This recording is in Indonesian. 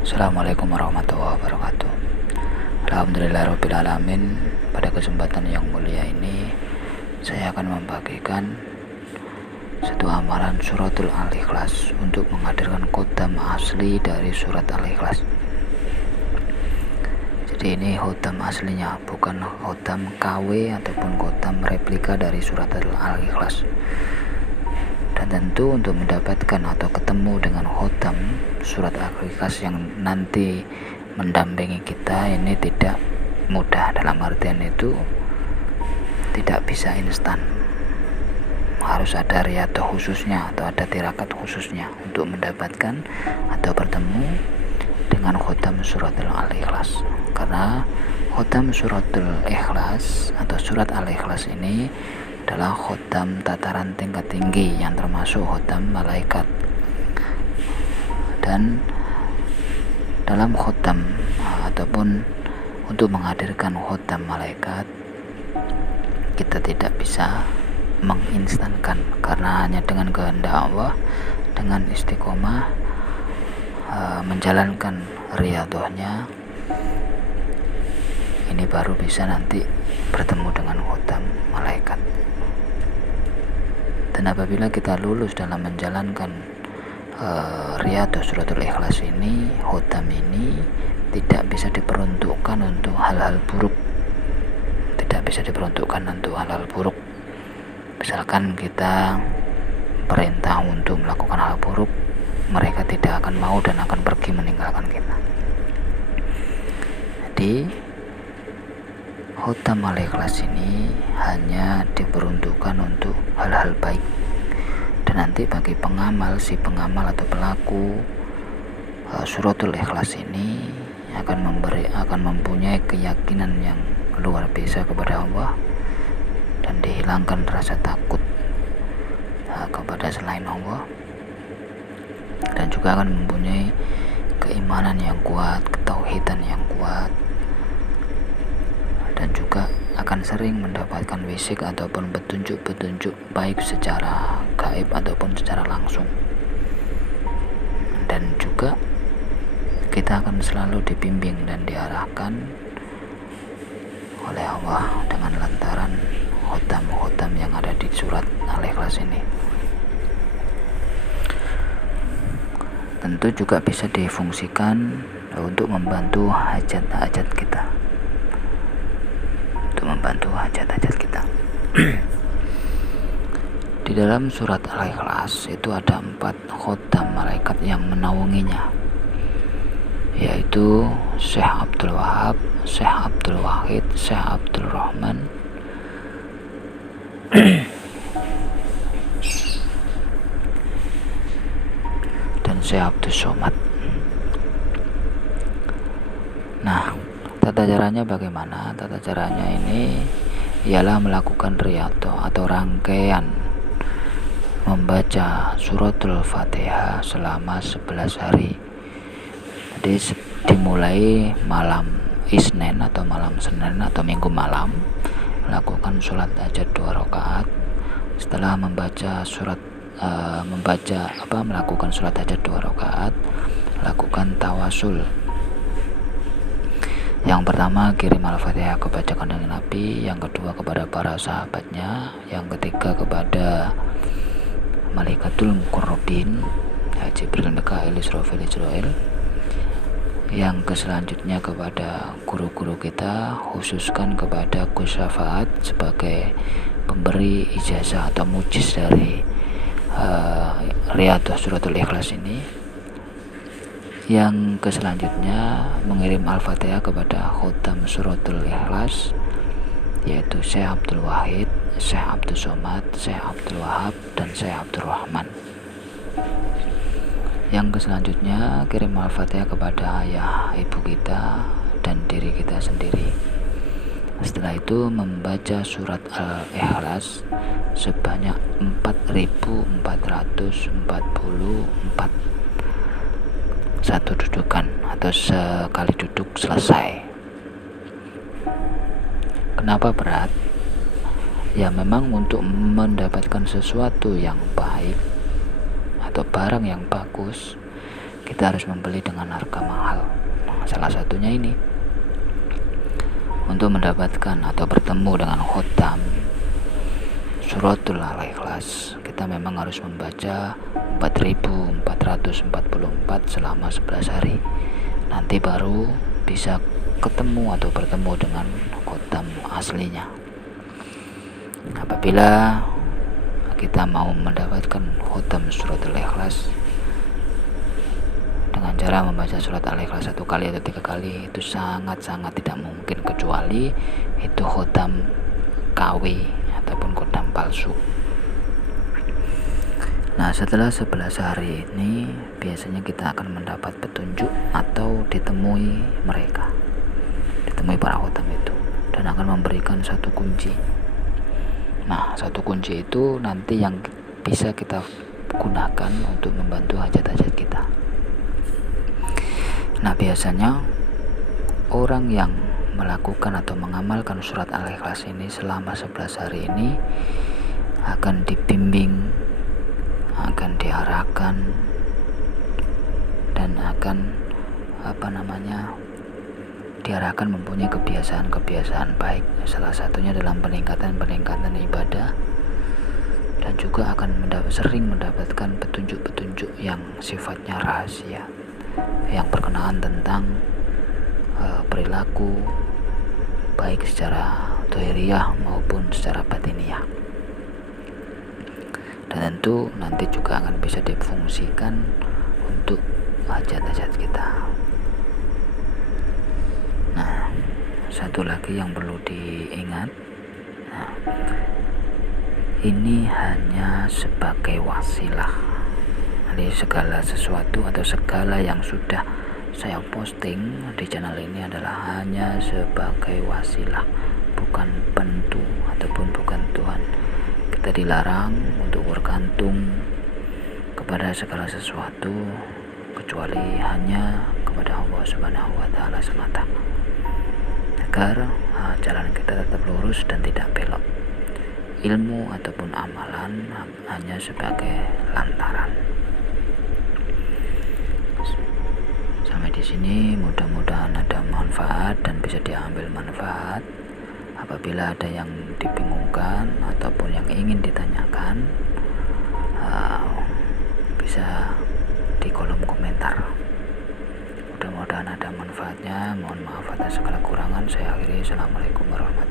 Assalamualaikum warahmatullahi wabarakatuh. Alhamdulillahirrabbilalamin. Pada kesempatan yang mulia ini, saya akan membagikan satu amalan suratul Al-Ikhlas untuk menghadirkan khotam asli dari surat Al-Ikhlas. Jadi ini khotam aslinya, bukan khotam KW ataupun khotam replika dari surat Al-Ikhlas. Dan tentu untuk mendapatkan atau ketemu dengan khotam surat Al-Ikhlas yang nanti mendampingi kita ini tidak mudah. Dalam artian itu tidak bisa instan, harus ada riyadhah khususnya atau ada tirakat khususnya untuk mendapatkan atau bertemu dengan khotam surat Al-Ikhlas. Karena khotam suratul Ikhlas atau surat Al-Ikhlas ini adalah khotam tataran tingkat tinggi yang termasuk khotam malaikat. Dan dalam khotam ataupun untuk menghadirkan khotam malaikat, kita tidak bisa menginstankan, karena hanya dengan kehendak Allah, dengan istiqomah menjalankan riyadhahnya, ini baru bisa nanti bertemu dengan khotam malaikat. Dan apabila kita lulus dalam menjalankan riyadhah suratul Ikhlas ini, khotam ini tidak bisa diperuntukkan untuk hal-hal buruk. Tidak bisa diperuntukkan untuk hal-hal buruk. Misalkan kita perintah untuk melakukan hal buruk, mereka tidak akan mau dan akan pergi meninggalkan kita. Jadi khotam Al-Ikhlas ini hanya diperuntukkan untuk hal-hal baik. Dan nanti bagi si pengamal atau pelaku suratul Ikhlas ini akan mempunyai keyakinan yang luar biasa kepada Allah, dan dihilangkan rasa takut kepada selain Allah, dan juga akan mempunyai keimanan yang kuat, ketauhidan yang kuat, dan juga akan sering mendapatkan wisik ataupun petunjuk-petunjuk baik secara gaib ataupun secara langsung. Dan juga kita akan selalu dibimbing dan diarahkan oleh Allah dengan lantaran khotam-khotam yang ada di surat Al-Ikhlas ini. Tentu juga bisa difungsikan untuk membantu hajat-hajat kita. Di dalam surat Al-Ikhlas itu ada 4 khotam malaikat yang menaunginya, yaitu Syekh Abdul Wahab, Syekh Abdul Wahid, Syekh Abdul Rahman, dan Syekh Abdul Somad. Nah, tata caranya bagaimana? Tata caranya ini ialah melakukan riyadhah atau rangkaian membaca suratul Fatihah selama 11 hari. Jadi dimulai malam Isnin atau malam Senin atau Minggu malam, melakukan sholat hajat 2 rakaat. Setelah melakukan sholat hajat 2 rakaat, lakukan tawasul. Yang pertama, kirim Al-Fatihah kepada kanjeng Nabi, yang kedua kepada para sahabatnya, yang ketiga kepada Malaikatul Muqarrabin, Jibril, Mikail, Israfil, Israel, yang selanjutnya kepada guru-guru kita, khususkan kepada Gus Syafaat sebagai pemberi ijazah atau mujiz dari riyadhah suratul Ikhlas ini. Yang selanjutnya mengirim Al-Fatihah kepada khotam suratul Ikhlas, yaitu Syekh Abdul Wahid, Syekh Abdul Somad, Syekh Abdul Wahab, dan Syekh Abdul Rahman. Yang selanjutnya kirim Al-Fatihah kepada ayah ibu kita dan diri kita sendiri. Setelah itu membaca surat Al-Ikhlas sebanyak 4.444 satu dudukan atau sekali duduk selesai. Kenapa berat? Ya memang untuk mendapatkan sesuatu yang baik atau barang yang bagus, kita kita harus membeli dengan harga mahal. Nah, salah satunya ini, untuk mendapatkan atau bertemu dengan khotam suratul Al-Ikhlas, kita memang harus membaca 4444 selama 11 hari. Nanti baru bisa ketemu atau bertemu dengan khotam aslinya. Apabila kita mau mendapatkan khotam suratul Ikhlas dengan cara membaca surat Al-Ikhlas 1 kali atau 3 kali, itu sangat-sangat tidak mungkin, kecuali itu khotam KW ataupun khotam palsu. Nah, setelah 11 hari ini biasanya kita akan mendapat petunjuk atau ditemui para khotam itu, dan akan memberikan satu kunci. Nah, satu kunci itu nanti yang bisa kita gunakan untuk membantu hajat-hajat kita. Nah, biasanya orang yang melakukan atau mengamalkan surat Al-Ikhlas ini selama 11 hari ini akan dibimbing, akan diarahkan, dan akan diarahkan mempunyai kebiasaan-kebiasaan baik, salah satunya dalam peningkatan ibadah, dan juga akan sering mendapatkan petunjuk-petunjuk yang sifatnya rahasia, yang berkenaan tentang perilaku baik secara zahiriyah maupun secara batiniah. Dan tentu nanti juga akan bisa difungsikan untuk hajat-hajat kita. Nah, satu lagi yang perlu diingat, ini hanya sebagai wasilah. Jadi segala sesuatu atau segala yang sudah saya posting di channel ini adalah hanya sebagai wasilah, bukan penentu ataupun bukan Tuhan. Kita dilarang untuk bergantung kepada segala sesuatu kecuali hanya kepada Allah Subhanahu wa Ta'ala semata, agar jalan kita tetap lurus dan tidak belok. Ilmu ataupun amalan hanya sebagai lantaran. Sampai di sini mudah-mudahan ada manfaat dan bisa diambil manfaat. Apabila ada yang dibingungkan ataupun yang ingin ditanyakan, bisa di kolom komentar. Mudah-mudahan ada manfaatnya. Mohon maaf atas segala kurangan. Saya akhiri. Assalamualaikum warahmatullahi wabarakatuh.